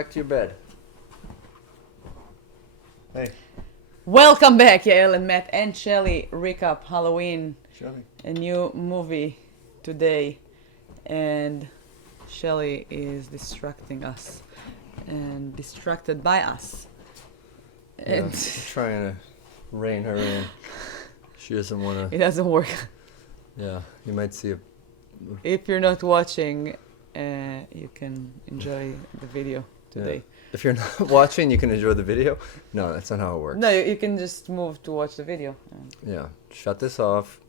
back to your bed. Hey. Welcome back, Yael and Matt and Shelly. Recap Halloween. Shelly. A new movie today. And Shelly is distracting us. And distracted by us. Yeah, And I'm trying to rein her in. She doesn't want to... it doesn't work. Yeah, you might see a... If you're not watching, you can enjoy the video today. Yeah. If you're not watching, you can enjoy the video? No, that's not how it works. No, you can just move to watch the video. Yeah, shut this off.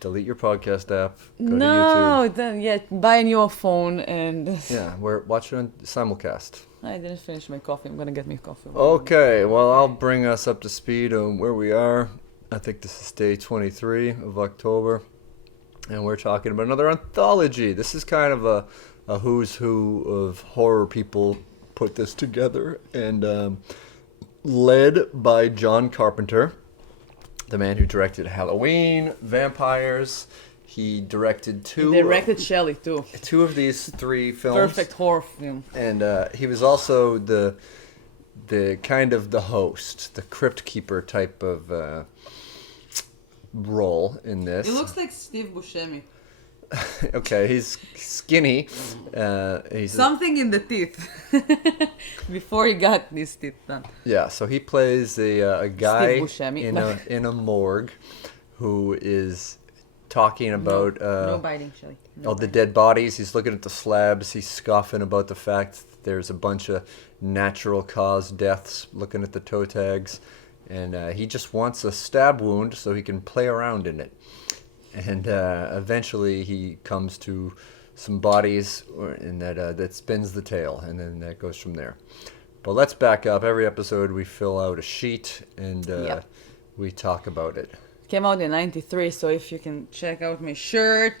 Delete your podcast app. Go to No, YouTube. buy a new phone and... Yeah, watch it on simulcast. I didn't finish my coffee. I'm going to get me coffee. Okay, well, I'll bring us up to speed on where we are. I think this is day 23 of October. And we're talking about another anthology. This is kind of a who's who of horror people put this together. And led by John Carpenter, the man who directed Halloween, Vampires. He directed He directed Shelly, too. two of these three films. Perfect horror film. And he was also the kind of the host, the crypt keeper type of role in this. He looks like Steve Buscemi. Okay, he's skinny. He's Something in the teeth. Before he got these teeth done. yeah. So he plays a guy Steve Buscemi. in a morgue who is talking about no biting, Shelly. No the dead bodies. He's looking at the slabs. He's scoffing about the fact that there's a bunch of natural cause deaths. Looking at the toe tags. And he just wants a stab wound so he can play around in it. And eventually he comes to some bodies and that spins the tale. And then that goes from there. But let's back up. Every episode we fill out a sheet and we talk about it. Came out in 93, so if you can check out my shirt.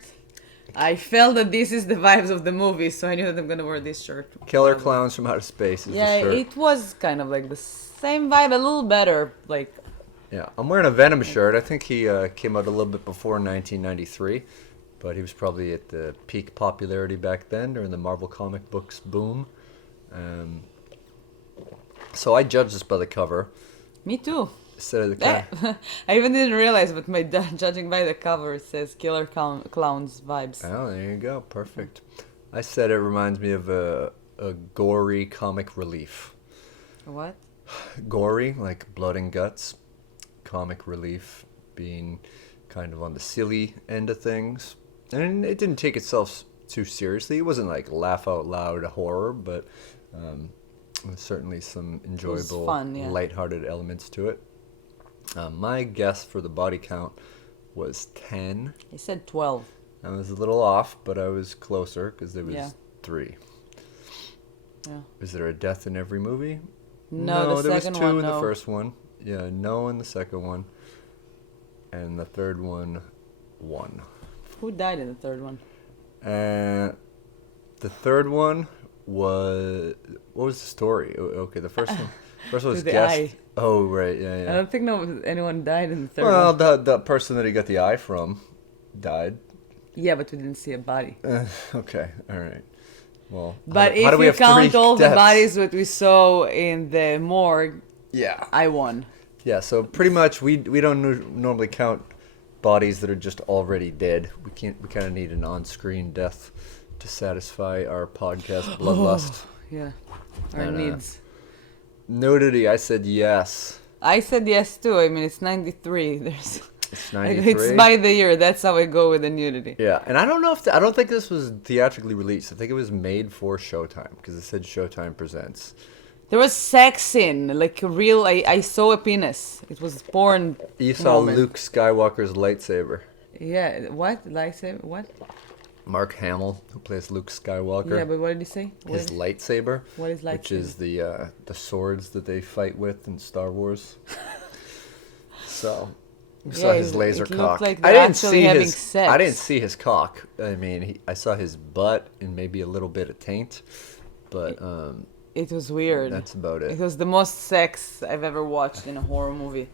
I felt that this is the vibes of the movie, so I knew that I'm going to wear this shirt. Killer Clowns from Outer Space is yeah, the shirt. it was kind of like the same vibe, a little better. Like, yeah, I'm wearing a Venom shirt. I think he came out a little bit before 1993, but he was probably at the peak popularity back then during the Marvel comic books boom. So I judged this by the cover. me too. Instead of the I even didn't realize, but my judging by the cover, it says Killer Clowns vibes. Oh, there you go. Perfect. I said it reminds me of a gory comic relief. What? Gory, like blood and guts. Comic relief being kind of on the silly end of things. And it didn't take itself too seriously. It wasn't like laugh out loud horror, but there's certainly some enjoyable, fun, yeah. lighthearted elements to it. My guess for the body count was 10. He said 12. I was a little off, but I was closer because there was 3. Yeah. Is there a death in every movie? No, the there second was 2 one, in the no. first one. Yeah, no in the second one. And the third one, 1. Who died in the third one? The third one was... What was the story? Okay, the first one... First one was the guest. eye. Oh, right, yeah. I don't think anyone died in the third Well, one. the person that he got the eye from died. Yeah, but we didn't see a body. Okay, all right. Well, But how do if we you have count 3 all the deaths? bodies that we saw in the morgue, Yeah. I won. Yeah, so pretty much we don't normally count bodies that are just already dead. We kind of need an on-screen death to satisfy our podcast bloodlust. Yeah, our And, needs. Nudity, I said yes. I said yes too. I mean, it's 93. There's It's 93. it's by the year. That's how I go with the nudity. Yeah, and I don't know if I don't think this was theatrically released. I think it was made for Showtime because it said Showtime Presents. There was sex in, like real. I saw a penis. It was porn. You saw moment. Luke Skywalker's lightsaber. Yeah. What? Lightsaber? What? Mark Hamill, who plays Luke Skywalker. Yeah, but what did he say? His lightsaber. What is lightsaber? Which is the swords that they fight with in Star Wars. So, you saw his laser it cock. Looked like they're actually having sex. I didn't see his cock. I mean, I saw his butt and maybe a little bit of taint, but It was weird. that's about It it. was the most sex I've ever watched in a horror movie.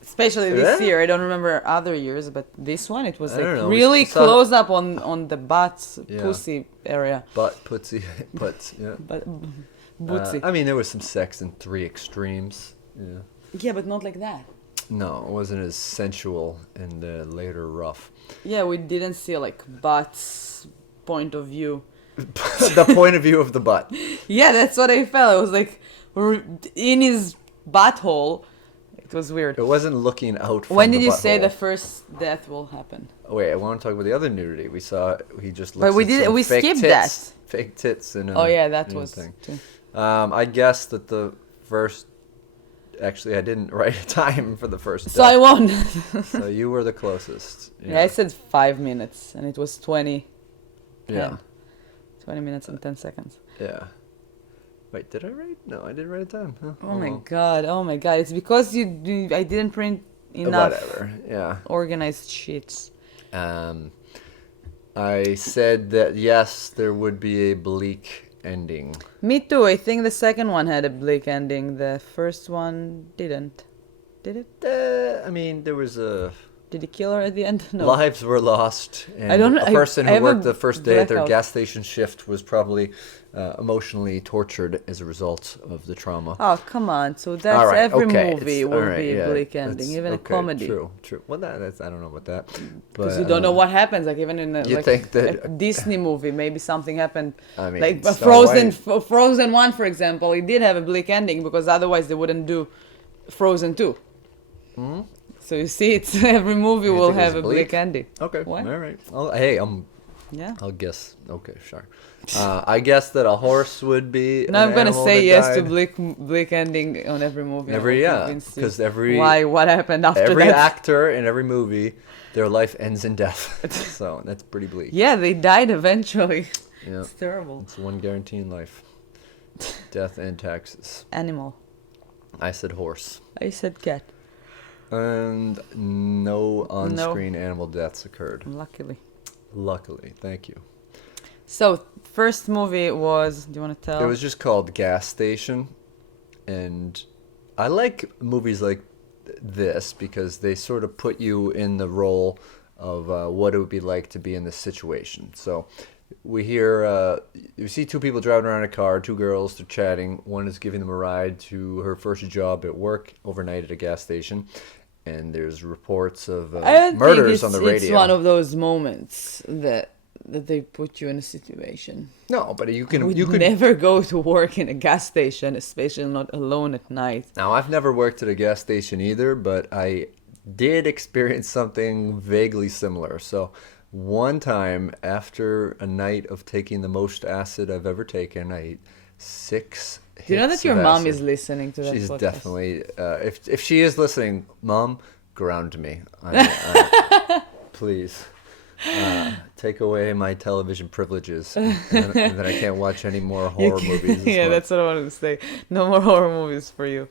Especially this year. I don't remember other years, but this one, it was I don't like know. really We saw- close up on the butt's Yeah. pussy area. Butt, putsy, butts, yeah. But Bootsy. I mean, there was some sex in Three Extremes. Yeah. Yeah, but not like that. No, it wasn't as sensual in the later rough. Yeah, we didn't see like Butt's point of view. The point of view of the butt. Yeah, that's what I felt. It was like in his butthole. It was weird. It wasn't looking out from When the did you butthole. say the first death will happen? Oh, wait, I want to talk about the other nudity. We saw he just But looks we at did- some we fake skipped tits, that. fake tits in a, Oh yeah, that in a was thing. too. I guess that the first. Actually, I didn't write a time for the first. So I death. won. So you were the closest. Yeah, I said 5 minutes, and it was 20. Yeah. 20 minutes and 10 seconds. Yeah. Wait, did I write? No, I didn't write a time. Huh? Oh my god! Oh my god! It's because I didn't print enough Whatever. Yeah. organized sheets. I said that yes, there would be a bleak ending. Me too. I think the second one had a bleak ending. The first one didn't. Did it? I mean, there was a. Did he kill her at the end? No. Lives were lost, and I don't know. a person I who have a worked the first day at their blackout. gas station shift was probably emotionally tortured as a result of the trauma. Oh come on! So that's All right, every okay, movie it's- will all right, be yeah, a bleak that's- ending, even a okay, comedy. True. Well, that's I don't know about that. Because But, you don't know what happens. Like even in a, you like, think that- a Disney movie, maybe something happened. I mean, Like Snow Frozen, White- Frozen 1, for example, it did have a bleak ending because otherwise they wouldn't do Frozen 2. Hmm? So you see, it's every movie You will think it was have a bleak? bleak ending. Okay, What? all right. Hey, Yeah. I'll guess. Okay, sure. I guess that a horse would be. Now I'm an gonna animal say that yes to died. bleak ending on every movie. Every I will yeah, convince you because every what happened after every that. actor in every movie, their life ends in death. So that's pretty bleak. Yeah, they died eventually. Yeah, It's terrible. it's one guarantee in life: death and taxes. Animal. I said horse, I said cat. and no on-screen animal deaths occurred. Luckily. Luckily, thank you. So first movie was. Do you want to tell? It was just called Gas Station, and I like movies like this because they sort of put you in the role of what it would be like to be in this situation. So we hear, you see two people driving around in a car, two girls, they're chatting. One is giving them a ride to her first job at work overnight at a gas station. And there's reports of I don't murders think on the radio. It's one of those moments that they put you in a situation. No, but you I can. would You could. never go to work in a gas station, especially not alone at night. Now, I've never worked at a gas station either, but I did experience something vaguely similar. So, one time after a night of taking the most acid I've ever taken, I ate 6 Do you know hits that your of mom acid. is listening to that She's podcast? definitely, if she is listening, Mom, ground me. Please. Take away my television privileges, and then I can't watch any more horror movies. Yeah, that's what I wanted to say. No more horror movies for you,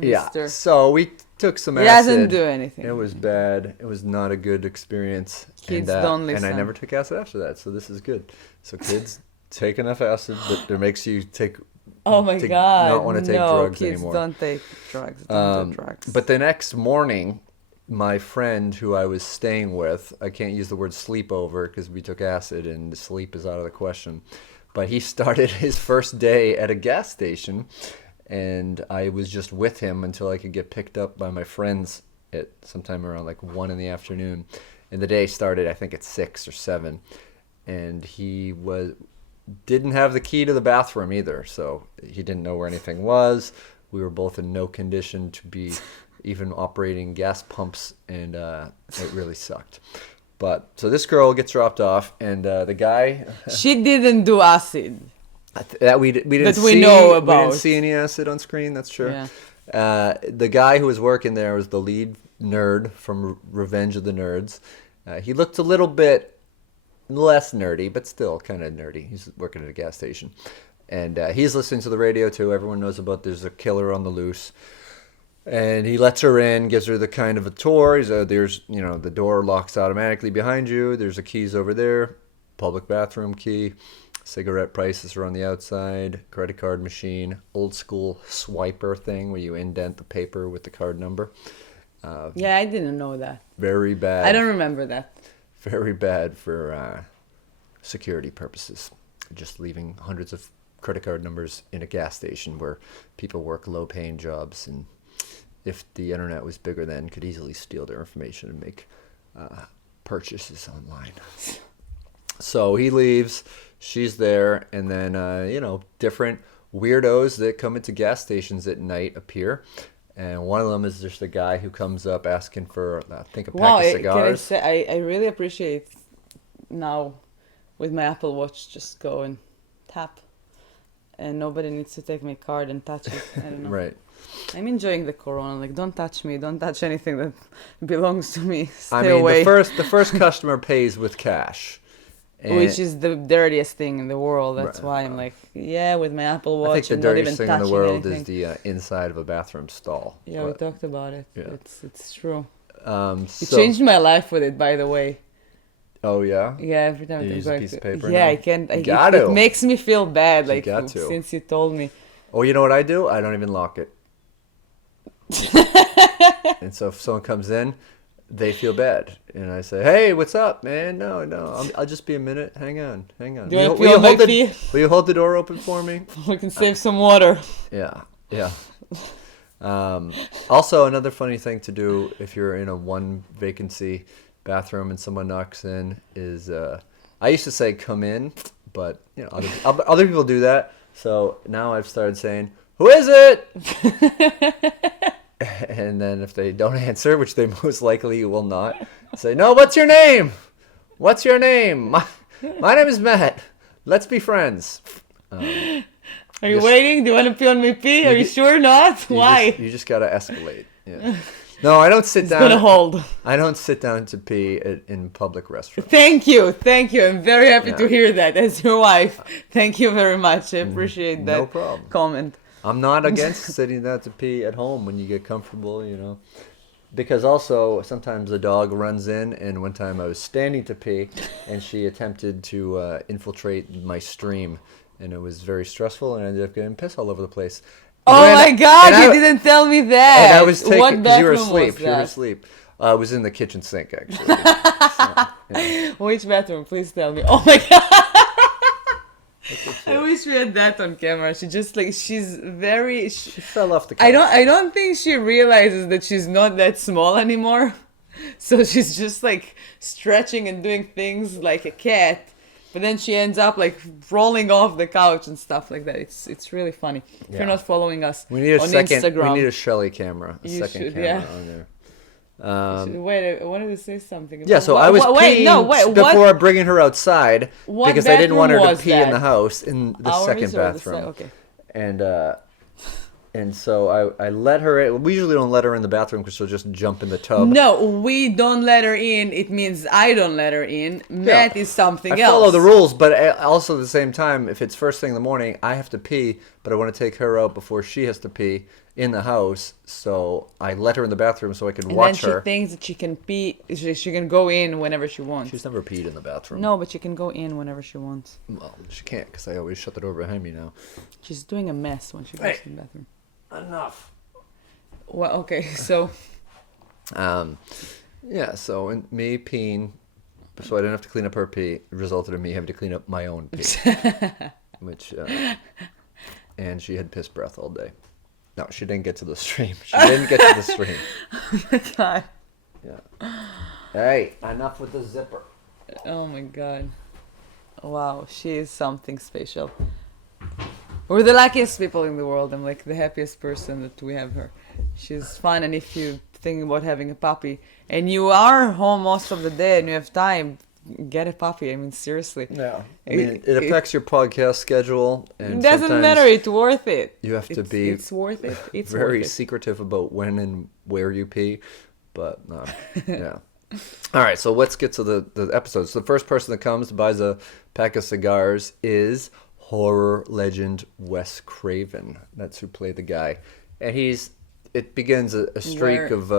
Yeah. Mister. So we took some It acid. doesn't do anything. It was bad. It was not a good experience. Kids and, don't And I listen. never took acid after that, so this is good. So kids, take enough acid that makes you take. Oh my to god! not wanna take no, drugs kids anymore. don't take drugs. Don't do drugs. But the next morning, my friend who I was staying with, I can't use the word sleepover because we took acid and sleep is out of the question. But he started his first day at a gas station, and I was just with him until I could get picked up by my friends at sometime around like 1 in the afternoon. And the day started, I think, at 6 or 7. And he didn't have the key to the bathroom either, so he didn't know where anything was. We were both in no condition to be even operating gas pumps, and it really sucked. But so this girl gets dropped off, and the guy She didn't do acid. that we didn't That we see, know we about. didn't see any acid on screen. That's sure. Yeah. The guy who was working there was the lead nerd from Revenge of the Nerds. He looked a little bit less nerdy, but still kind of nerdy. He's working at a gas station. And he's listening to the radio, too. Everyone knows about there's a killer on the loose. And he lets her in, gives her the kind of a tour. There's, the door locks automatically behind you. There's the keys over there. Public bathroom key. Cigarette prices are on the outside. Credit card machine. Old school swiper thing where you indent the paper with the card number. Yeah, I didn't know that. Very bad. I don't remember that. Very bad for security purposes. Just leaving hundreds of credit card numbers in a gas station where people work low-paying jobs, and if the internet was bigger then, could easily steal their information and make purchases online. So he leaves. She's there, and then different weirdos that come into gas stations at night appear. And one of them is just a guy who comes up asking for, I think, a pack of cigars. Can I say, I really appreciate now with my Apple Watch just go and tap. And nobody needs to take my card and touch it. I don't know. Right. I'm enjoying the corona. Like, don't touch me. Don't touch anything that belongs to me. Stay away. The first customer pays with cash. Which is the dirtiest thing in the world. That's why I'm like, with my Apple Watch. I think the and not even dirtiest thing in the world anything. is the inside of a bathroom stall. Yeah, we talked about it. Yeah. It's true. You changed my life with it, by the way. Oh yeah. Yeah, every time you use a piece of paper. Yeah, now? I can't. It makes me feel bad. You like got to. Since you told me. Oh, you know what I do? I don't even lock it. And so if someone comes in, they feel bad, and I say, "Hey, what's up, man? No, I'll just be a minute. Hang on. Do you want to feel my fee? Will you hold the door open for me? We can save some water." Yeah. Also, another funny thing to do if you're in a one vacancy bathroom and someone knocks in is, I used to say "come in," but other people do that. So now I've started saying, "Who is it?" And then if they don't answer, which they most likely will not, say, "No, what's your name? What's your name? My name is Matt. Let's be friends." Are you waiting? Do you want to pee on my pee? Are you sure not? Why? You just gotta escalate. Yeah. No, I don't sit down. Gonna hold. I don't sit down to pee in public restrooms. Thank you. I'm very happy to hear that as your wife. Thank you very much. I appreciate that. No problem. Comment. I'm not against sitting down to pee at home when you get comfortable, Because also, sometimes a dog runs in, and one time I was standing to pee, and she attempted to infiltrate my stream, and it was very stressful, and I ended up getting piss all over the place. Oh my God, you didn't tell me that. And I was taking, what bathroom you were asleep. was You were that? asleep. I was in the kitchen sink, actually. Which bathroom? Please tell me. Oh my God. I wish we had that on camera. She's very. She fell off the couch. I don't think she realizes that she's not that small anymore. So she's just like stretching and doing things like a cat. But then she ends up like rolling off the couch and stuff like that. It's really funny. If you're not following us on Instagram. We need a Shelly camera. A second camera on there. Wait, I wanted to say something. Yeah, so I was peeing before bringing her outside because I didn't want her to pee in the house in the second bathroom. Okay. And so I let her in. We usually don't let her in the bathroom because she'll just jump in the tub. No, we don't let her in. It means I don't let her in. Matt is something else. I follow the rules, but also at the same time, if it's first thing in the morning, I have to pee, but I want to take her out before she has to pee in the house. So I let her in the bathroom so I can watch her. And then she thinks that she can pee. She can go in whenever she wants. She's never peed in the bathroom. No, but she can go in whenever she wants. Well, she can't because I always shut the door behind me now. She's doing a mess when she goes in the bathroom. Enough. Well, okay, so. So me peeing, so I didn't have to clean up her pee, resulted in me having to clean up my own pee. Which, and she had piss breath all day. No, she didn't get to the stream. Oh my God. Yeah. Hey, enough with the zipper. Oh my God. Wow, she is something special. We're the luckiest people in the world. I'm like the happiest person that we have her. She's fun, and if you think about having a puppy and you are home most of the day and you have time, get a puppy. I mean, seriously. Yeah. I mean, it affects your podcast schedule. And it doesn't matter. It's worth it. You have to be. It's worth it. It's very worth it. secretive about when and where you pee, but yeah. All right, so let's get to the episodes. So the first person that comes buys a pack of cigars is horror legend Wes Craven. That's who played the guy, and it begins a streak of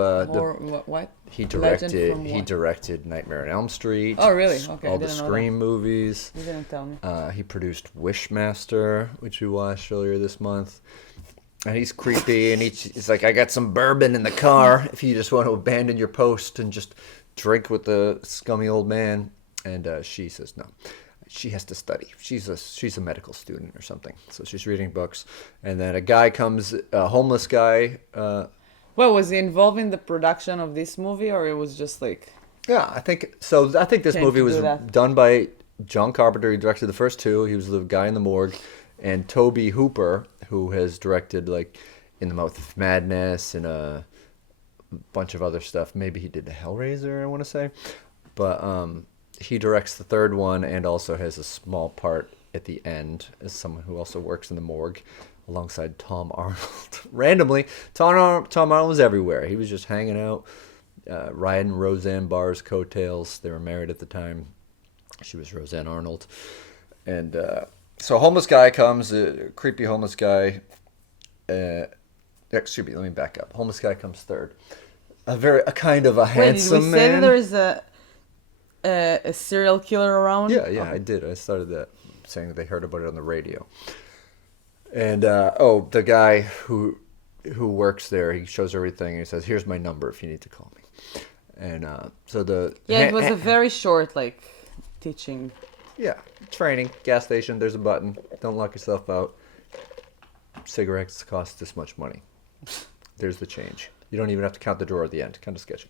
what he directed Nightmare on Elm Street. Oh really? Okay. All the Scream movies. You didn't tell me. He produced Wishmaster, which we watched earlier this month. And he's creepy, and he's like, I got some bourbon in the car if you just want to abandon your post and just drink with the scummy old man. And she says no. she has to study. She's a medical student or something, so she's reading books. And then a guy comes, a homeless guy. Well, was he involved in the production of this movie, or it was just like? Yeah, I think so. I think this Came movie to was do that. done by John Carpenter. He directed the first two. He was the guy in the morgue, and Tobe Hooper, who has directed like In the Mouth of Madness and a bunch of other stuff. Maybe he did the Hellraiser, I want to say, but he directs the third one and also has a small part at the end as someone who also works in the morgue alongside Tom Arnold. Randomly, Tom Arnold was everywhere. He was just hanging out, riding Roseanne Barr's coattails. They were married at the time. She was Roseanne Arnold. And so a homeless guy comes, a creepy homeless guy. Excuse me, let me back up. Homeless guy comes third. A kind of a handsome Wait, did we say man. that there is a serial killer around? Yeah, I did. I started that saying that they heard about it on the radio. And the guy who works there, he shows everything. And he says, "Here's my number if you need to call me." And it was a very short teaching. Yeah, training, gas station. There's a button. Don't lock yourself out. Cigarettes cost this much money. There's the change. You don't even have to count the drawer at the end. Kind of sketchy.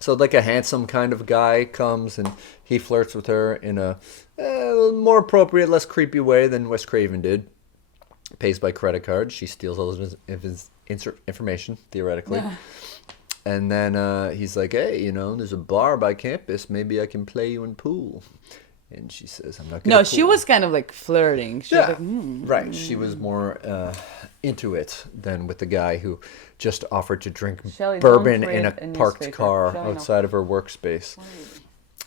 So like a handsome kind of guy comes and he flirts with her in a more appropriate, less creepy way than Wes Craven did. Pays by credit card. She steals all of his information, theoretically. Yeah. And then he's like, "Hey, there's a bar by campus. Maybe I can play you in pool." And she says, "I'm not good at No, pool." she was kind of like flirting. She was like, Right. She was more into it than with the guy who just offered to drink Shelley, bourbon don't in a read a parked newspaper. car Shelley, no. outside of her workspace.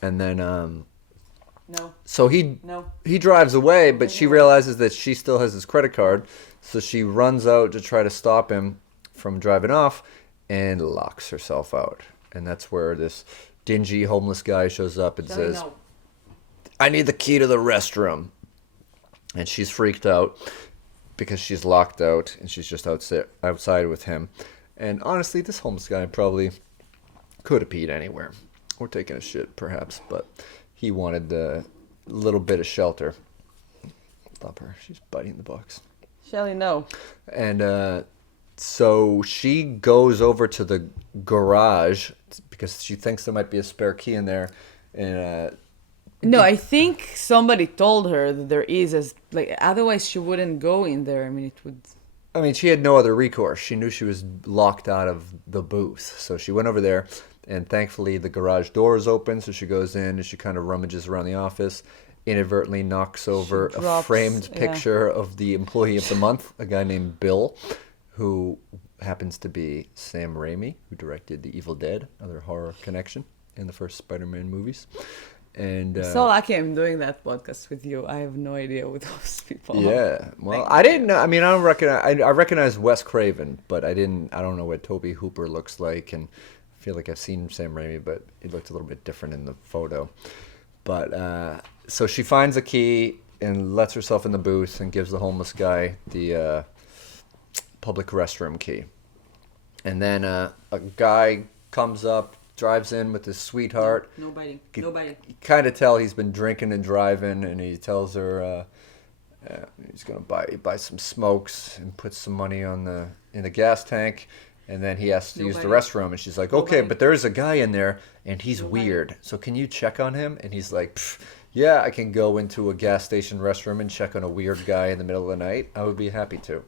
And then, No. so he No. drives away, but she realizes that she still has his credit card. So she runs out to try to stop him from driving off and locks herself out. And that's where this dingy homeless guy shows up and says, No. "I need the key to the restroom." And she's freaked out because she's locked out and she's just outside with him. And honestly, this homeless guy probably could have peed anywhere or taken a shit, perhaps, but he wanted the little bit of shelter. Love her. She's biting the box. Shelley, no. And so she goes over to the garage because she thinks there might be a spare key in there. And No, I think somebody told her that there is, otherwise she wouldn't go in there. I mean, it would. I mean, she had no other recourse. She knew she was locked out of the booth. So she went over there, and thankfully the garage door is open. So she goes in and she kind of rummages around the office, inadvertently knocks over a drops, framed yeah. picture of the employee of the month, a guy named Bill, who happens to be Sam Raimi, who directed The Evil Dead, another horror connection in the first Spider-Man movies. And So lucky I'm doing that podcast with you. I have no idea who those people are. yeah, well, Thank I didn't know. I mean, I don't recognize. I recognize Wes Craven, but I don't know what Tobe Hooper looks like, and I feel like I've seen Sam Raimi, but it looked a little bit different in the photo. But so she finds a key and lets herself in the booth and gives the homeless guy the public restroom key. And then a guy comes up, drives in with his sweetheart. No biting. You No biting. kind of tell he's been drinking and driving, and he tells her he's gonna buy some smokes and put some money in the gas tank, and then he has to use the restroom, and she's like, "Okay, but there's a guy in there, and he's weird. So can you check on him?" And he's like, "Yeah, I can go into a gas station restroom and check on a weird guy in the middle of the night. I would be happy to."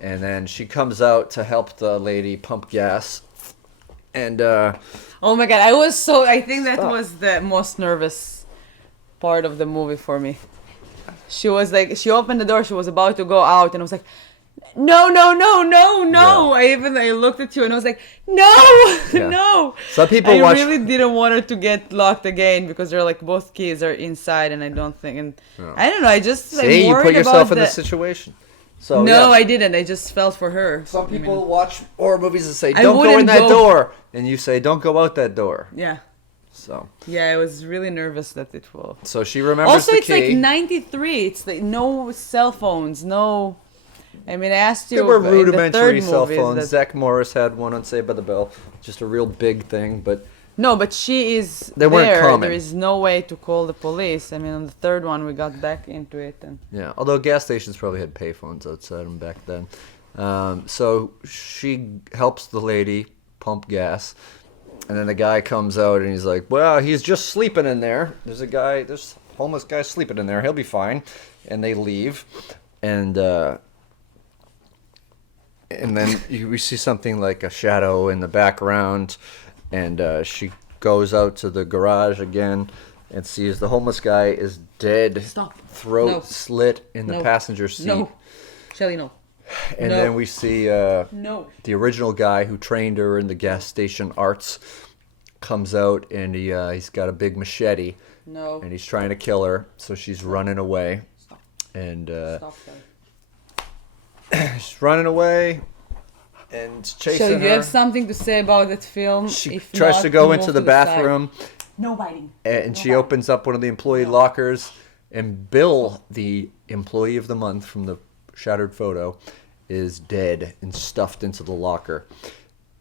And then she comes out to help the lady pump gas, and Oh my god, I think that was the most nervous part of the movie for me. She was like, she opened the door, she was about to go out, and I was like, no. I looked at you and I was like, no, Yeah. no. Some people I watch. really didn't want her to get locked again because they're like, both keys are inside, and I don't think, and I don't know, I just See, I'm you worried put yourself about in this situation. So No, yeah. I didn't. I just felt for her. Some I mean, people watch horror movies and say, I "Don't go in wouldn't that go- door," and you say, "Don't go out that door." Yeah. So Yeah, I was really nervous that it will. So she remembers Also, the it's key. like 93. It's like no cell phones, no. I mean, I asked you. There were in the rudimentary third cell movies phones. that- Zach Morris had one on Saved by the Bell, just a real big thing. But No, but she is They weren't there. coming. There is no way to call the police. I mean, on the third one, we got back into it. And Yeah, although gas stations probably had payphones outside them back then. So she helps the lady pump gas, and then the guy comes out and he's like, well, he's just sleeping in there. There's a homeless guy sleeping in there. He'll be fine. And they leave. And then we see something like a shadow in the background, and she goes out to the garage again and sees the homeless guy is dead. Stop. Throat No. slit in the No. passenger seat. no, Shelly, no. And No. then we see No. the original guy who trained her in the gas station arts comes out, and he's got a big machete, No. and he's trying to kill her. So she's running away, Stop. and Stop, Shelly. she's running away and chasing Shelly, do her. you have something to say about that film? She If tries not, to go move into to the side. bathroom, No biting. and she opens up one of the employee lockers, and Bill, the employee of the month from the shattered photo, is dead and stuffed into the locker.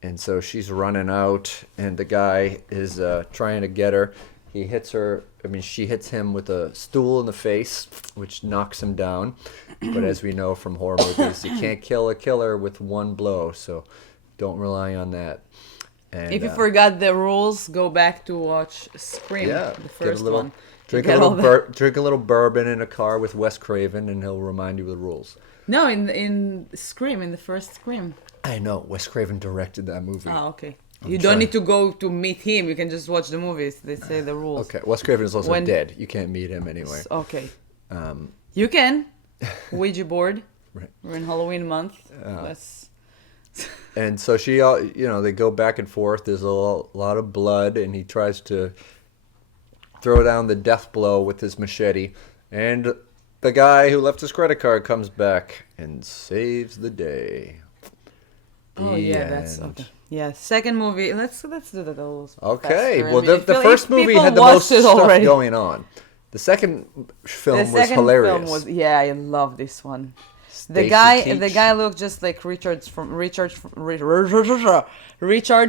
And so she's running out, and the guy is trying to get her. He hits her. I mean, she hits him with a stool in the face, which knocks him down. But as we know from horror movies, you can't kill a killer with one blow, so don't rely on that. And, If you forgot the rules, go back to watch Scream, yeah, the get first a little, one. drink You a get little, all the- drink a little bourbon in a car with Wes Craven, and he'll remind you of the rules. No, in Scream, in the first Scream. I know Wes Craven directed that movie. Ah, okay. I'm You trying- don't need to go to meet him. You can just watch the movies. They say the rules. Okay, Wes Craven is also When- dead. You can't meet him anyway. Okay. Um, You can. Ouija board. Right. We're in Halloween month. Let's... And so she, they go back and forth. There's a lot of blood, and he tries to throw down the death blow with his machete. And the guy who left his credit card comes back and saves the day. Oh The yeah, that's end. okay. Yeah, second movie. Let's do that a little Okay. faster. I Well, mean, the if first movie people had the watched most it stuff already. going on. The second film The was second hilarious. film was I love this one. The Stacey guy Keach. looked just like Richard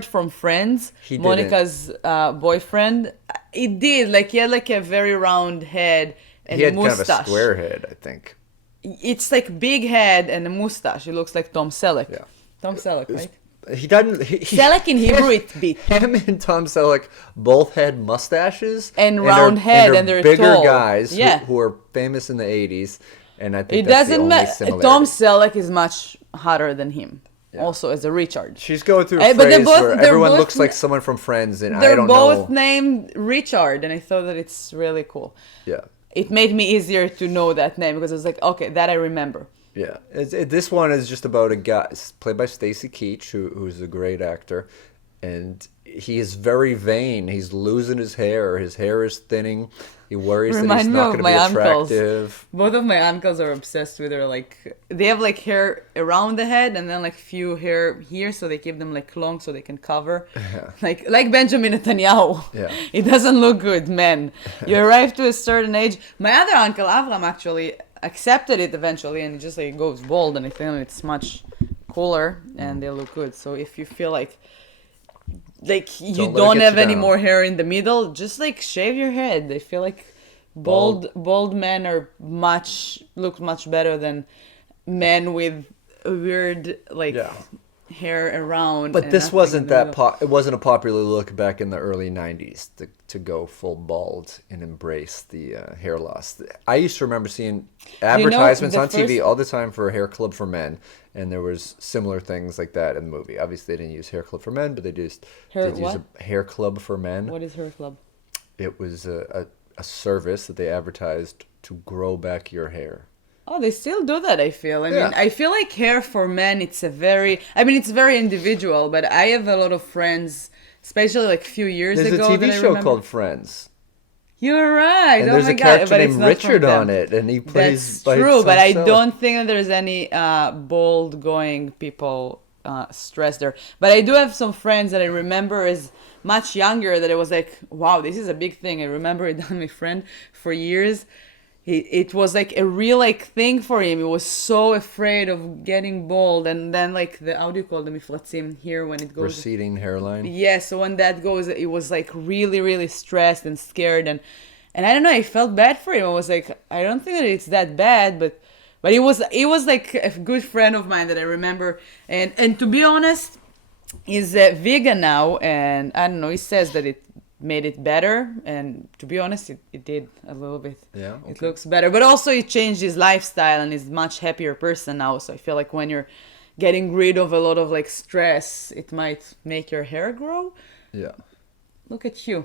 from Friends. He didn't. Monica's boyfriend. It did he had like a very round head and He a had kind mustache. of a square head, I think. It's like big head and a mustache. He looks like Tom Selleck. Yeah. Tom Selleck, right? He doesn't. Selleck in Hebrew it beat. Him and Tom Selleck both had mustaches And round head, and they're bigger tall. guys Yeah. who were famous in the 80s, and I think It that's the doesn't only matter. similarity. Tom Selleck is much hotter than him. Also as a Richard. She's going through a But phase where they're everyone both looks like someone from Friends, and I They're don't both know. named Richard, and I thought that it's really cool. Yeah, It made me easier to know that name because I was like, okay, that I remember. yeah. This one is just about a guy played by Stacey Keach, who's a great actor, and he is very vain. He's losing his hair. His hair is thinning. He worries that he's Remind me not of going to my be uncles. attractive. Both of my uncles are obsessed with her. Like they have like hair around the head and then like few hair here, so they keep them like long so they can cover. Like Benjamin Netanyahu. Yeah. It doesn't look good, man. You arrive to a certain age. My other uncle Avram actually accepted it eventually, and he just like goes bald, and I think it's much cooler and they look good. So if you feel like you Don't let it don't get have you any down. more hair in the middle, just like shave your head. I feel like bald men are look much better than men with weird Yeah. hair around. But and this nothing wasn't in the that middle. it wasn't a popular look back in the early 90s to go full bald and embrace the hair loss. I used to remember seeing advertisements the on TV first- all the time for a hair club for men, and there was similar things like that in the movie. Obviously they didn't use hair club for men, but they just Hair did use what? a hair club for men. What is hair club? It was a service that they advertised to grow back your hair. Oh, they still do that, I feel. I Yeah. mean, I feel like hair for men, it's very individual, but I have a lot of friends, especially like a few years There's ago. a TV that I show remember. called Friends. You're right. And Oh there's my a God, character but it's named not from Richard them. on it, and he plays That's by true, but I himself. don't think that there's any bold going people stressed there. But I do have some friends that I remember as much younger that it was like, wow, this is a big thing. I remember it on my friend for years. it was like a real like thing for him. He was so afraid of getting bald, and then like the how do you call them miflatzim here when it goes Receding hairline. yeah, so when that goes, it was like really stressed and scared, and I don't know, I felt bad for him. I was like, I don't think that it's that bad, but he was like a good friend of mine that I remember, and to be honest, he's vegan now, and I don't know, he says that it made it better, and to be honest, it did a little bit. Yeah, It okay. looks better, but also he changed his lifestyle and is much happier person now. So I feel like when you're getting rid of a lot of like stress, it might make your hair grow. Yeah. Look at you.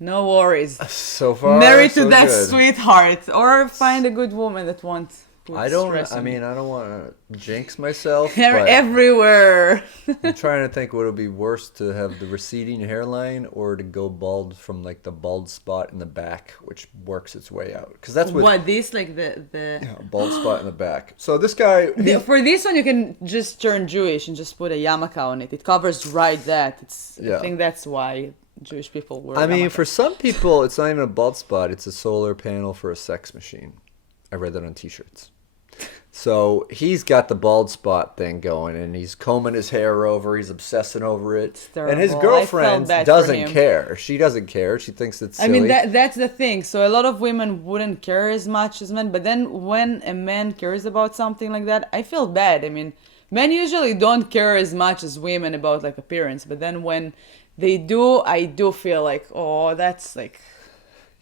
No worries. So far, Married so to that good. sweetheart, or find a good woman that won't put I don't. stress I on mean, I don't want to jinx myself, you. They're but everywhere. I'm trying to think, would it be worse to have the receding hairline or to go bald from like the bald spot in the back, which works its way out? Because that's What this like the yeah, a bald spot in the back. So this guy, for this one you can just turn Jewish and just put a yarmulke on it. It covers right that. It's Yeah. I think that's why Jewish people wear. I mean, yarmulke. for some people, it's not even a bald spot; it's a solar panel for a sex machine. I read that on T-shirts. So he's got the bald spot thing going, and he's combing his hair over. He's obsessing over it, and his terrible. I felt girlfriend bad for doesn't him. care. She doesn't care. She thinks it's I silly. mean that's the thing. So a lot of women wouldn't care as much as men, but then when a man cares about something like that, I feel bad. I mean, men usually don't care as much as women about like appearance, but then when they do, I do feel like, oh, that's like.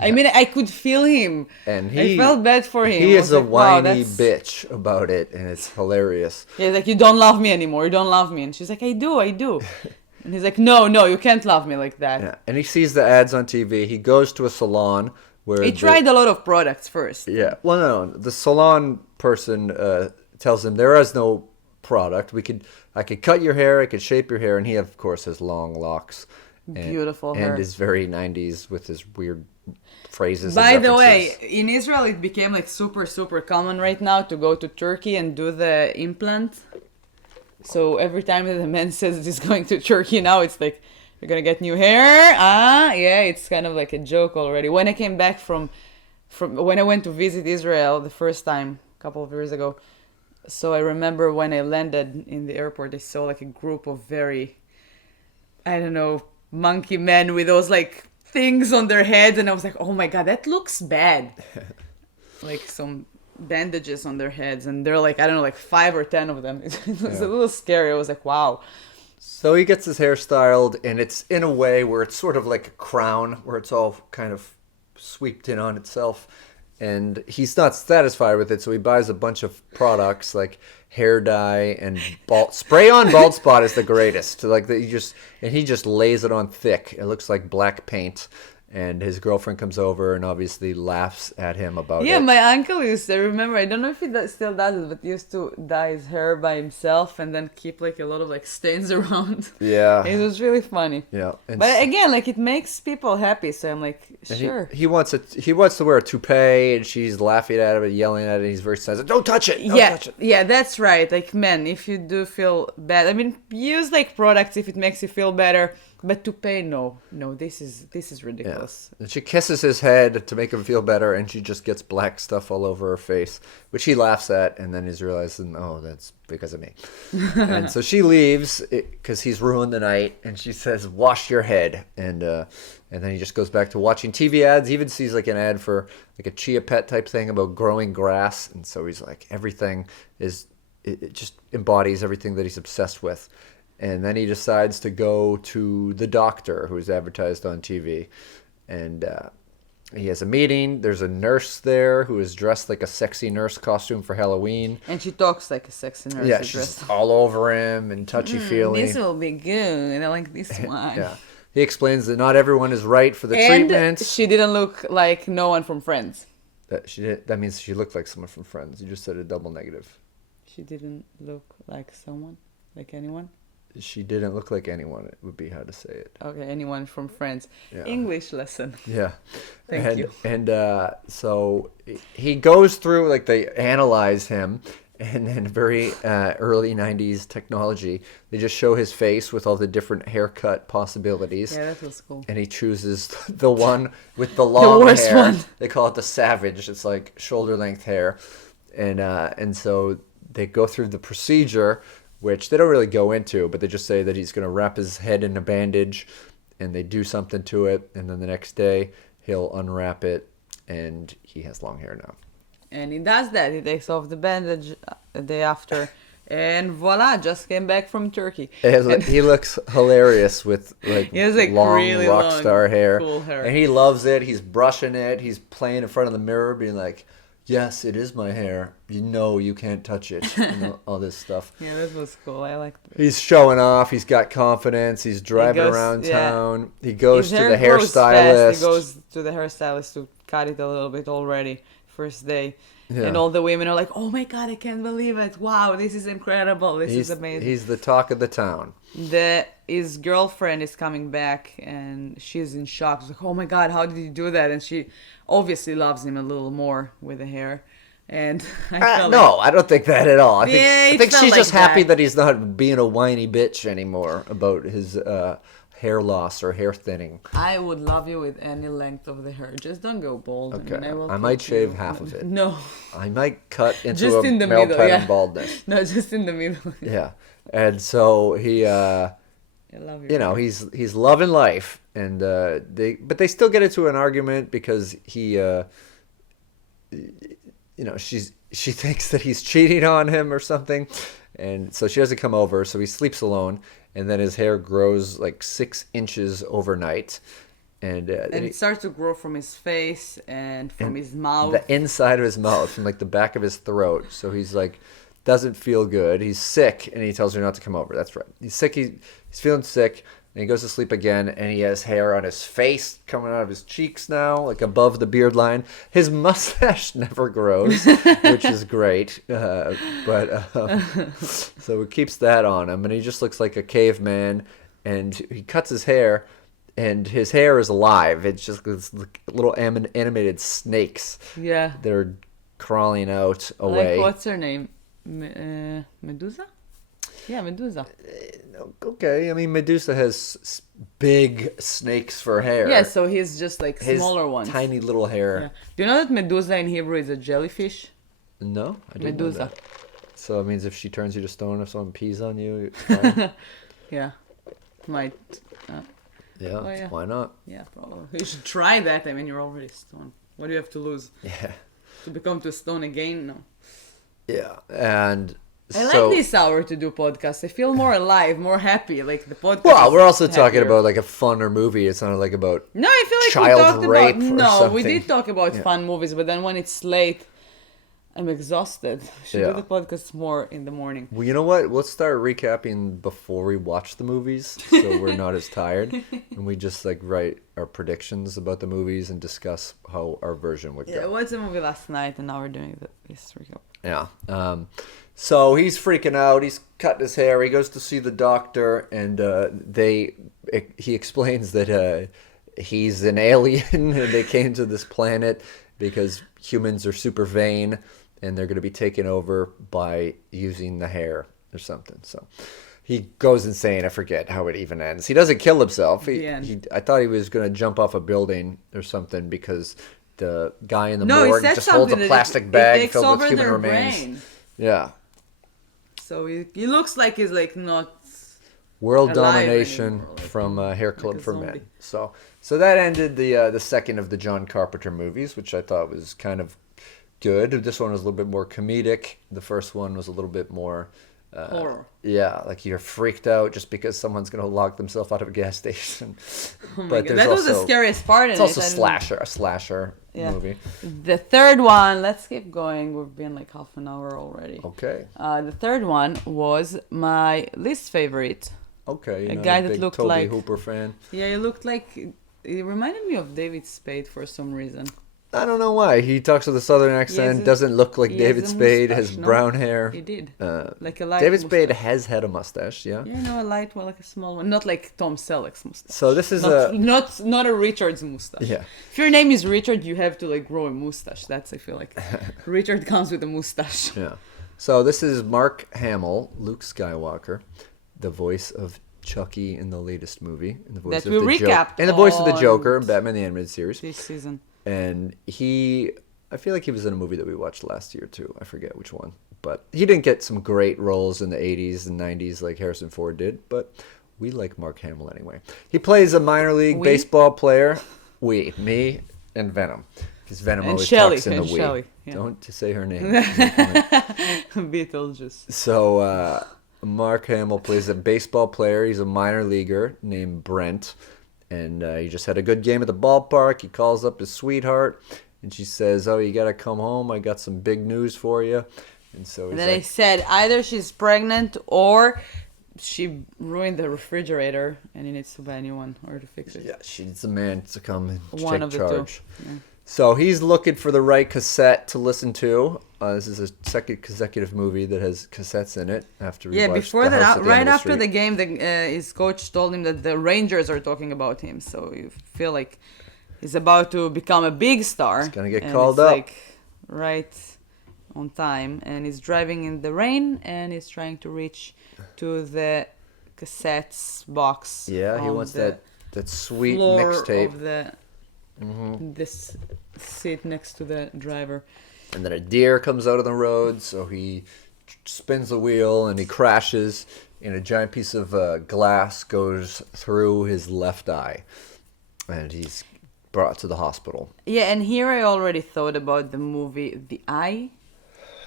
I mean, I could feel him. And I felt bad for him. He I is was a like, wow, whiny that's- bitch about it, and it's hilarious. Yeah, like, you don't love me anymore. You don't love me. And she's like, I do. And he's like, no, you can't love me like that. Yeah. And he sees the ads on TV. He goes to a salon where He tried a lot of products first. Yeah. Well, no. The salon person tells him there is no product. I could cut your hair. I could shape your hair, and he of course has long locks. Beautiful hair. And is very 90s with his weird phrases. By and the way, references. in Israel, it became like super common right now to go to Turkey and do the implant. So every time that the man says he's going to Turkey now, it's like, you're gonna get new hair? Yeah, it's kind of like a joke already. When I came back from when I went to visit Israel the first time, a couple of years ago, so I remember when I landed in the airport, I saw like a group of very, I don't know, monkey men with those like things on their heads, and I was like, oh my god, that looks bad. Like some bandages on their heads, and they're like, I don't know, like 5 or 10 of them. It was a little scary. I was like, wow. So he gets his hair styled, and it's in a way where it's sort of like a crown, where it's all kind of sweeped in on itself. And he's not satisfied with it, so he buys a bunch of products like hair dye and spray-on bald spot is the greatest. Like that, he just lays it on thick. It looks like black paint. And his girlfriend comes over and obviously laughs at him about Yeah, it. my uncle used to, I remember, I don't know if he still does it, but he used to dye his hair by himself and then keep like a lot of like stains around. Yeah. It was really funny. Yeah. And But again, like it makes people happy, so I'm like, and sure. He wants to wear a toupee, and she's laughing at him and yelling at it. And he's very sensitive. Don't touch it. Don't touch it. Yeah, that's right. Like, men, if you do feel bad, I mean, use like products if it makes you feel better. But to pay, no, this is ridiculous. Yeah. And she kisses his head to make him feel better, and she just gets black stuff all over her face, which he laughs at, and then he's realizing, oh, that's because of me. And so she leaves because he's ruined the night, and she says, wash your head. And then he just goes back to watching TV ads. He even sees like an ad for like a Chia Pet type thing about growing grass, and so he's like, everything it just embodies everything that he's obsessed with. And then he decides to go to the doctor who's advertised on TV. And he has a meeting. There's a nurse there who is dressed like a sexy nurse costume for Halloween. And she talks like a sexy nurse. Yeah, she's all over him and touchy-feely. This will be good. And I like this one. Yeah. He explains that not everyone is right for the And treatment. she didn't look like no one from Friends. That means she looked like someone from Friends. You just said a double negative. She didn't look like someone, like anyone. She didn't look like anyone. It would be how to say it. Okay, anyone from Friends. Yeah. English lesson. Yeah. Thank you. And so he goes through, like, they analyze him, and then very early 90s technology. They just show his face with all the different haircut possibilities. Yeah, that was cool. And he chooses the one with the long worst hair. one. They call it the Savage. It's like shoulder-length hair. And so they go through the procedure, which they don't really go into, but they just say that he's going to wrap his head in a bandage, and they do something to it, and then the next day he'll unwrap it, and he has long hair now. And he does that. He takes off the bandage the day after, and voila, just came back from Turkey. He looks hilarious with He has, like, long really rock long, star hair. cool hair. And he loves it. He's brushing it. He's playing in front of the mirror, being like, yes, it is my hair. You know you can't touch it. All this stuff. Yeah, that was cool. I liked it. He's showing off. He's got confidence. He's driving around town. He goes to the hairstylist. He goes to the hairstylist to cut it a little bit already. First day. Yeah. And all the women are like, oh my God, I can't believe it. Wow, this is incredible. This is amazing. He's the talk of the town. His girlfriend is coming back and she's in shock. She's like, oh my God, how did you do that? And she obviously loves him a little more with the hair. And I don't think that at all. I think she's just happy that that he's not being a whiny bitch anymore about his hair loss or hair thinning. I would love you with any length of the hair. Just don't go bald. Okay. I might shave half of it. No. I might cut into Just in the middle, pattern baldness. No, just in the middle. Yeah. And so he I love you. you know, he's loving life, and they still get into an argument because he she thinks that he's cheating on him or something, and so she doesn't come over, so he sleeps alone, and then his hair grows like 6 inches overnight, and it starts to grow from his face and from his mouth, the inside of his mouth, from like the back of his throat. So he's like, doesn't feel good. He's sick, and he tells her not to come over. That's right. He's sick. He's feeling sick, and he goes to sleep again, and he has hair on his face coming out of his cheeks now, like above the beard line. His mustache never grows, which is great. So he keeps that on him, and he just looks like a caveman, and he cuts his hair, and his hair is alive. It's just this little animated snakes. Yeah. They're crawling out away. Like, what's her name? Medusa? Yeah, Medusa. Okay, I mean, Medusa has big snakes for hair. Yeah, so he's just like smaller ones. Tiny little hair. Yeah. Do you know that Medusa in Hebrew is a jellyfish? No, I didn't know Medusa. that. So it means if she turns you to stone, if someone pees on you, it's fine. Yeah. Might. Yeah, why not? Yeah, probably. You should try that. I mean, you're already stone. What do you have to lose? Yeah. To become to stone again? No. Yeah, and I like this hour to do podcasts. I feel more alive, more happy. Like the podcast. Well, we're also talking happier. about like a funner movie. It's not like about No, I feel like child we talked rape about. or No, something. we did talk about fun movies, but then when it's late, I'm exhausted. Should do the podcast more in the morning. Well, you know what? Let's start recapping before we watch the movies, so we're not as tired, and we just like write our predictions about the movies and discuss how our version would go. Yeah, I watched the movie last night, and now we're doing this recap. Yeah. So he's freaking out. He's cutting his hair. He goes to see the doctor, and he explains that he's an alien, and they came to this planet because humans are super vain, and they're going to be taken over by using the hair or something. So he goes insane. I forget how it even ends. He doesn't kill himself. I thought he was going to jump off a building or something because the guy in the morgue just holds a plastic bag filled with human remains. Brain. Yeah. So he looks like he's like not world alive domination anymore, like, from Hair Club like a for zombie. Men. So that ended the second of the John Carpenter movies, which I thought was kind of good. This one was a little bit more comedic. The first one was a little bit more horror. Yeah, like you're freaked out just because someone's going to lock themselves out of a gas station. Oh my But God. there's That was the also- scariest part in It's it. also a slasher movie. The third one, let's keep going. We've been like half an hour already. Okay. The third one was my least favorite. Okay. You're A not guy a that big looked Tobe like- Hooper fan. Yeah, he looked like... It reminded me of David Spade for some reason. I don't know why. He talks with a southern accent, doesn't look like he David has a Spade, mustache, has no? brown hair. He did. Uh, Like a light David Spade mustache. has had a mustache, yeah. Yeah, no, a light one, like a small one. Not like Tom Selleck's mustache. So this is Not a Richard's mustache. Yeah. If your name is Richard, you have to like grow a mustache. That's, I feel like. Richard comes with a mustache. Yeah. So this is Mark Hamill, Luke Skywalker, the voice of Chucky in the latest movie, and the voice That of we the Joker, recapped and the voice of the on Joker in Batman the Animated Series. this season. And I feel like he was in a movie that we watched last year too. I forget which one, but he didn't get some great roles in the 80s and 90s like Harrison Ford did. But we like Mark Hamill anyway. He plays a minor league baseball player. Me, and Venom. Because Venom And always Shelley, talks in the and we. Shelley, yeah. Don't say her name. Beetlejuice. So Mark Hamill plays a baseball player. He's a minor leaguer named Brent. And he just had a good game at the ballpark. He calls up his sweetheart. And she says, "Oh, you got to come home. I got some big news for you." And so he's Then like, they said either she's pregnant or she ruined the refrigerator and he needs to buy a new one or to fix it. yeah, she needs a man to come and One take of the charge. two. Yeah. So he's looking for the right cassette to listen to. This is a second consecutive movie that has cassettes in it. After we Yeah, watched before The that, House at the right End of after the Street. game, his coach told him that the Rangers are talking about him. So you feel like he's about to become a big star. He's gonna get and called it's up. Like right on time, and he's driving in the rain, and he's trying to reach to the cassettes box. Yeah, he on wants the that sweet floor mixtape. of the this seat next to the driver. And then a deer comes out of the road, so he spins the wheel and he crashes, and a giant piece of glass goes through his left eye, and he's brought to the hospital. Yeah, and here I already thought about the movie The Eye.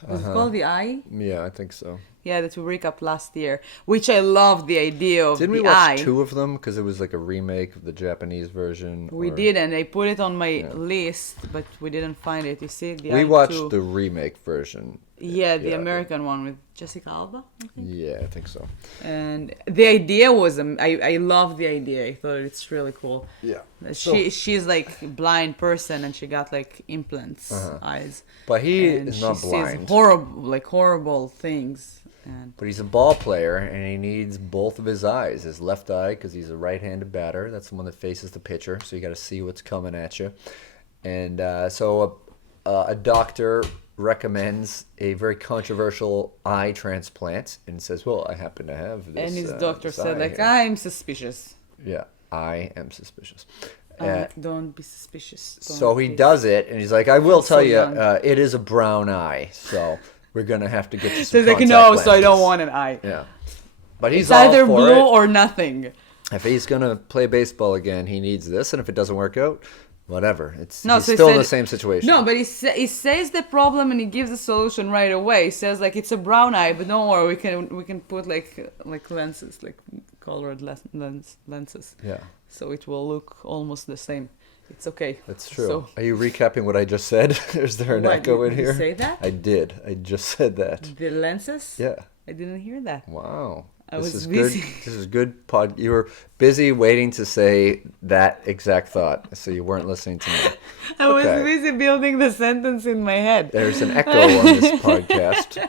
Was it called The Eye? Yeah, I think so. Yeah, that we recapped last year, which I loved the idea of. Didn't we The watch Eye. two of them because it was like a remake of the Japanese version? We did, and I put it on my list, but we didn't find it. You see, The Eye We watched 2. the remake version. Yeah, the American one with Jessica Alba. I think. Yeah, I think so. And the idea was, I love the idea. I thought it's really cool. Yeah. She's like a blind person, and she got like implants eyes. But he And is not she blind. sees horrible things. And But he's a ball player, and he needs both of his eyes. His left eye, because he's a right-handed batter. That's the one that faces the pitcher, so you got to see what's coming at you. And so a doctor recommends a very controversial eye transplant and says, well, I happen to have this. and his doctor this said eye like, here." I'm suspicious. Yeah, I am suspicious. Don't be suspicious. So he does it, and he's like, I will So tell you, young. it is a brown eye, so we're going to have to get you So some he's like, contact no, so I don't lenses." want an eye. Yeah. But he's It's all either for blue it. or nothing. If he's going to play baseball again, he needs this, and if it doesn't work out, whatever. He's So he still in said- the same situation. No, but he says the problem and he gives the solution right away. He says like it's a brown eye, but don't worry, we can put like lenses, like colored lenses, Yeah, so it will look almost the same. It's okay. that's true. So, Are you recapping what I just said? Is there an What, echo in did you here? say that? I did. I just said that. the lenses? Yeah. I didn't hear that. Wow. I This was is busy. good. This is good pod. You were busy waiting to say that exact thought, so you weren't listening to me. I was Okay. busy building the sentence in my head. There's an echo on this podcast.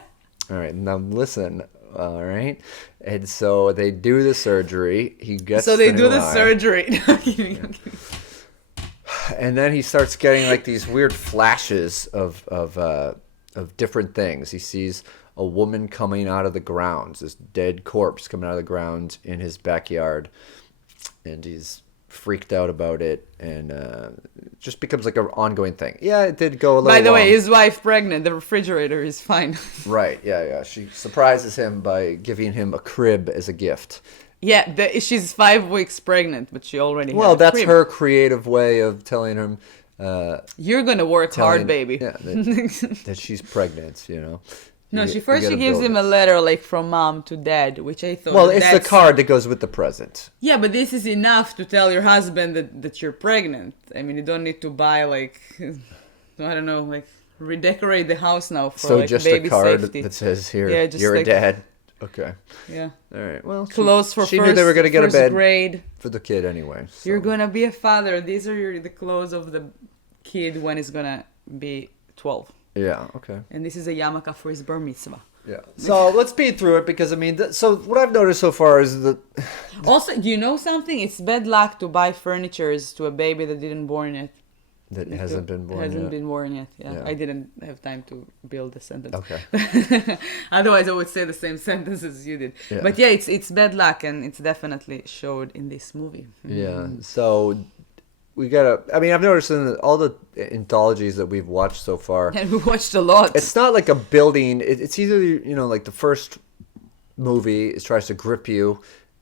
All right, now listen. All right, and so they do the surgery. He gets So they the do new the eye, surgery. and then he starts getting like these weird flashes of different things. He sees a woman coming out of the grounds, this dead corpse coming out of the ground in his backyard, and he's freaked out about it, and it just becomes like an ongoing thing. Yeah, it did go a little By the way, long. his wife pregnant. The refrigerator is fine. Right, yeah. She surprises him by giving him a crib as a gift. Yeah, she's 5 weeks pregnant, but she already had Well, a that's crib. her creative way of telling him... You're gonna work hard, baby. Yeah, that she's pregnant, you know. No, You- she you first gotta gives build him it. a letter like from mom to dad, which I thought. Well, it's the that's- card that goes with the present. Yeah, but this is enough to tell your husband that you're pregnant. I mean, you don't need to buy like, I don't know, like redecorate the house now for So like just baby a card safety. that says, here, Yeah, just you're like- a dad. Okay. Yeah, All right. Well, clothes for she first, knew they were going to get a first bed grade. for the kid anyway. So. You're gonna be a father. These are the clothes of the kid when he's gonna be 12. Yeah, okay. And this is a yarmulke for his bar mitzvah. Yeah. So let's speed through it because, I mean, so what I've noticed so far is that... Also, do you know something? It's bad luck to buy furnitures to a baby that didn't born yet. That hasn't been born Hasn't yet. been born yet. Yeah. Yeah. I didn't have time to build a sentence. Okay. Otherwise, I would say the same sentence as you did. Yeah. But yeah, it's bad luck, and it's definitely showed in this movie. Yeah. So we gotta. I mean, I've noticed in all the anthologies that we've watched so far, And we watched a lot. it's not like a building. It's either like the first movie tries to grip you.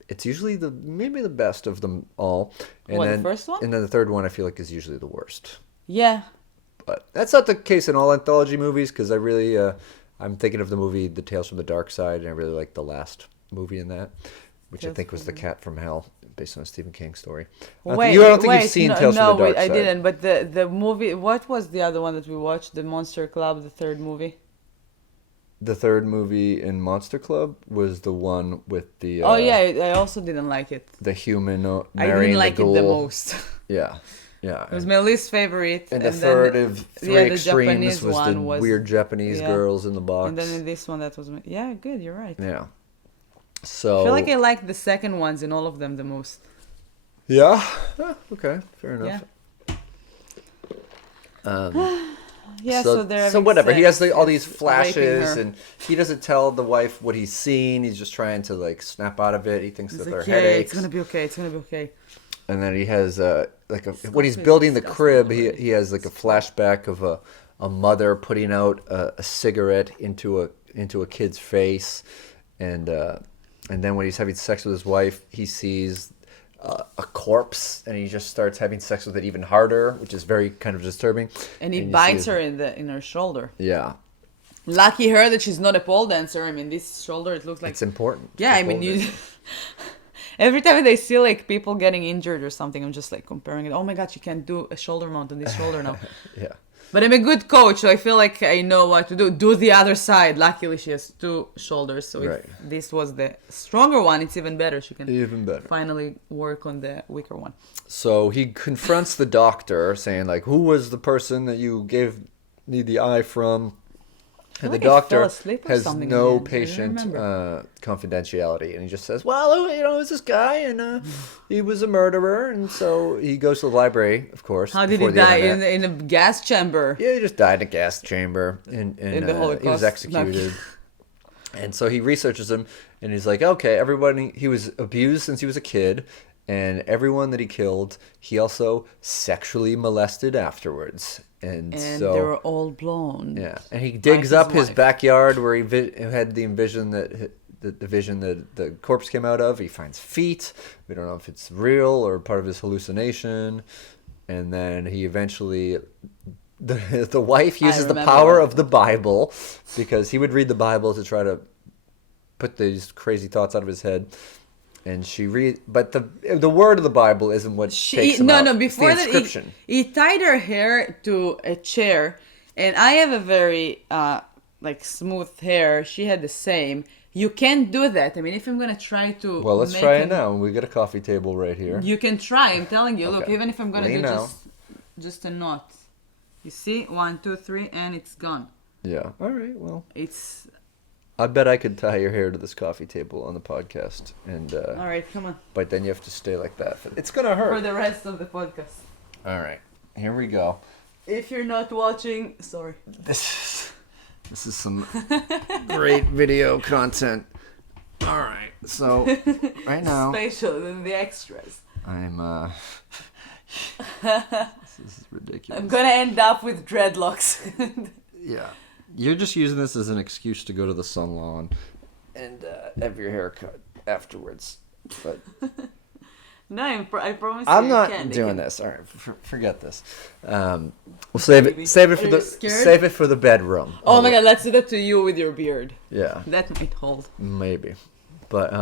It's usually maybe the best of them all. And What, the then, first one? And then the third one I feel like is usually the worst. Yeah. But that's not the case in all anthology movies because I really I'm thinking of the movie The Tales from the Dark Side, and I really like the last movie in that, which I Tales think was from The Cat from Hell, based on a Stephen King story. Wait, I don't think you've seen Tales from the Dark I Side. didn't. But the movie, what was the other one that we watched? The Monster Club, the third movie. The third movie in Monster Club was the one with the Oh yeah, I also didn't like it. the human I marrying didn't like the it ghoul. the most. Yeah, yeah. It was my least favorite. And the then third of Three the Extremes Japanese was the one was weird Japanese yeah. girls in the box. And then in this one, that was yeah, good. You're right. Yeah. So I feel like I liked the second ones in all of them the most. yeah. Okay, fair enough. Yeah, so they're so having whatever. He has sex, all these he's raping flashes, her. and he doesn't tell the wife what he's seen. He's just trying to like snap out of it. He thinks He's that like, they're yeah, headaches. it's gonna be okay. It's gonna be okay. And then he has when he's is building the disgusting crib, already. he has like a flashback of a mother putting out a cigarette into a kid's face, and then when he's having sex with his wife, he sees a corpse, and he just starts having sex with it even harder, which is very kind of disturbing. And he you bites see- her in her shoulder. Yeah, Lucky her that she's not a pole dancer. I mean, this shoulder, it looks like it's important. yeah. I mean, you. Every time they see like people getting injured or something, I'm just like comparing it. Oh my god, you can't do a shoulder mount on this shoulder now. Yeah. But I'm a good coach, so I feel like I know what to do. Do the other side. Luckily, she has two shoulders, so Right. if this was the stronger one, it's even better. She can Even better. finally work on the weaker one. So he confronts the doctor, saying like, "Who was the person that you gave me the eye from?" And the like I fell doctor asleep or has something in no the end. I don't patient remember. confidentiality, and he just says, "Well, it's this guy, and he was a murderer, and so he goes to the library, of course." How did before he the die? internet. In a gas chamber? Yeah, he just died in a gas chamber, and In the he Holocaust. was executed. And so he researches him, and he's like, okay, everybody, he was abused since he was a kid, and everyone that he killed, he also sexually molested afterwards. And And so they were all blown. yeah, and he digs his up his wife. backyard where he had the vision that the vision that the corpse came out of. He finds feet. We don't know if it's real or part of his hallucination. And then he eventually, the wife uses the remember power that. of the Bible, because he would read the Bible to try to put these crazy thoughts out of his head. And she but the word of the Bible isn't what takes him out. It's Before the that, inscription. he tied her hair to a chair, and I have a very like smooth hair. She had the same. You can't do that. I mean, if I'm gonna try to Well, let's make try it now. We got a coffee table right here. You can try. I'm telling you. Look, Okay. even if I'm gonna Lean do out. just a knot, you see, 1, 2, 3, and it's gone. Yeah. All right. Well, It's I bet I could tie your hair to this coffee table on the podcast, and all right. Come on, but then you have to stay like that. It's gonna hurt. for the rest of the podcast. All right. Here we go. If you're not watching, sorry. This is some great video content. All right. So right now Special than the extras. I'm this is ridiculous. I'm gonna end up with dreadlocks. Yeah. You're just using this as an excuse to go to the salon and have your hair cut afterwards. But No, I promise I'm you not can. They doing can- this. All right, forget this. We'll save Maybe. it. Save it Are for you the scared? save it for the bedroom. Oh my god, let's do that to you with your beard. Yeah, That might hold. maybe. But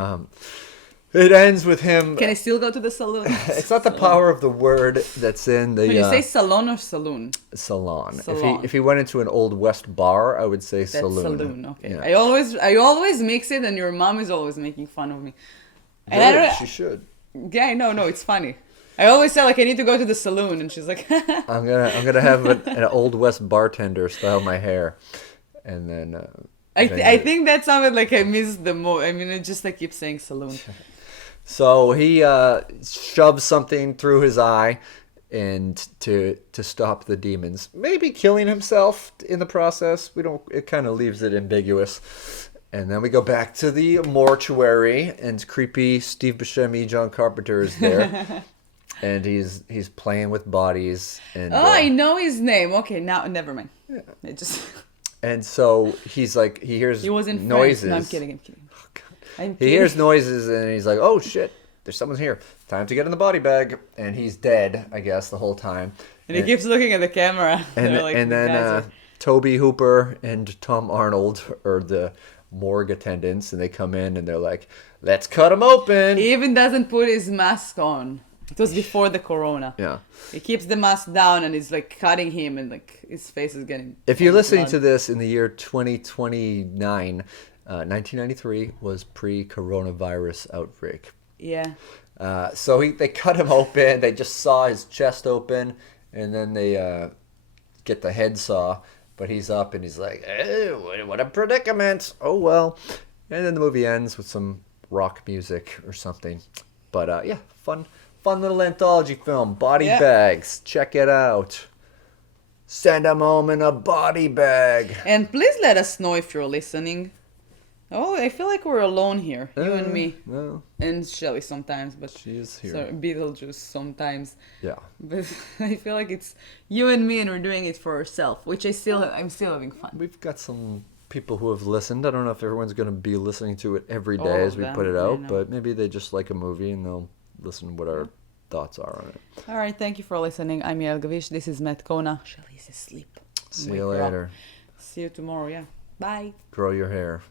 it ends with him. Can I still go to the saloon? It's not the power of the word that's in the Can you say salon or saloon? salon. Salon. If he went into an old west bar, I would say That's saloon. saloon. Okay. Yeah. I always mix it, and your mom is always making fun of me. And I Good, don't. she should. Yeah, no, it's funny. I always say like I need to go to the saloon, and she's like, I'm gonna have an old west bartender style my hair, and then. I think that sounded like I missed the most. I mean, I just like keep saying saloon. So he shoves something through his eye, and to stop the demons. Maybe killing himself in the process. We don't. It kind of leaves it ambiguous. And then we go back to the mortuary, and creepy Steve Buscemi, John Carpenter is there, and he's playing with bodies. And I know his name. Okay, now never mind. Yeah. It just. And so he's like, he hears He was in noises. France. No, I'm kidding. Oh, God. He hears noises, and he's like, "Oh shit, there's someone here. Time to get in the body bag." And he's dead, I guess, the whole time. And he keeps looking at the camera. And then Tobe Hooper and Tom Arnold are the morgue attendants, and they come in and they're like, "Let's cut him open." He even doesn't put his mask on. It was before the corona. Yeah. He keeps the mask down and he's like cutting him, and like his face is getting. If you're listening to this in the year 2029, 1993 was pre-coronavirus outbreak. Yeah. So they cut him open. They just saw his chest open, and then they get the head saw. But he's up, and he's like, "Oh, what a predicament! Oh well." And then the movie ends with some rock music or something. But yeah, fun little anthology film. Body bags. Check it out. Send them home in a body bag. And please let us know if you're listening. Oh, I feel like we're alone here, you and me. No. And Shelly sometimes, but She is here. So Beetlejuice sometimes. Yeah. But I feel like it's you and me, and we're doing it for ourselves, which I'm still having fun. We've got some people who have listened. I don't know if everyone's going to be listening to it every day All as of we them, put it I out, know. but maybe they just like a movie and they'll listen to what our thoughts are on it. All right, thank you for listening. I'm Yael Gavish. This is Matt Kona. Shelly's asleep. See you later. See you tomorrow. Yeah. Bye. Grow your hair.